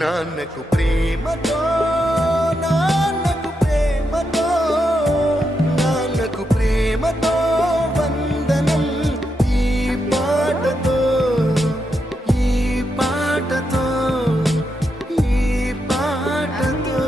నాన్నకు ప్రేమతో నాన్నకు ప్రేమతో నాన్నకు ప్రేమతో వందనం ఈ పాటతో ఈ పాటతో ఈ పాటతో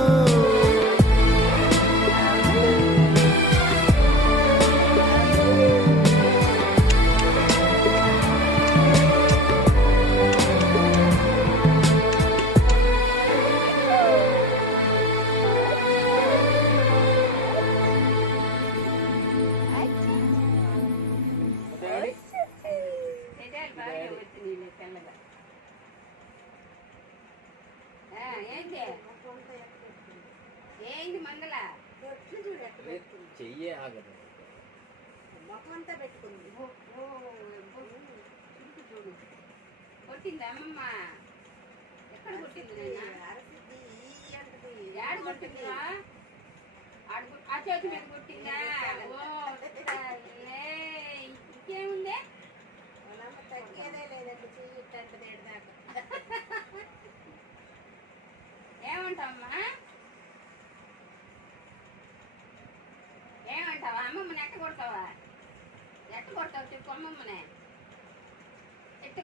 ఏంటి మంగళ చెయ్యే ఆగదు మొఖం అంతా పెట్టుకుంది. చూడు కొట్టింది అమ్మమ్మ. ఎక్కడ కొట్టింది? ఏడు కొట్టిందా? ఆ చేతి మీద కొట్టిందా? ఇంకేముంది? తగ్గేదే లేదండి. చూసి ఏమంటావమ్మా? ఏమంటావా? అమ్మమ్మని ఎట్ట కొడతావా? చెప్పు అమ్మమ్మనే.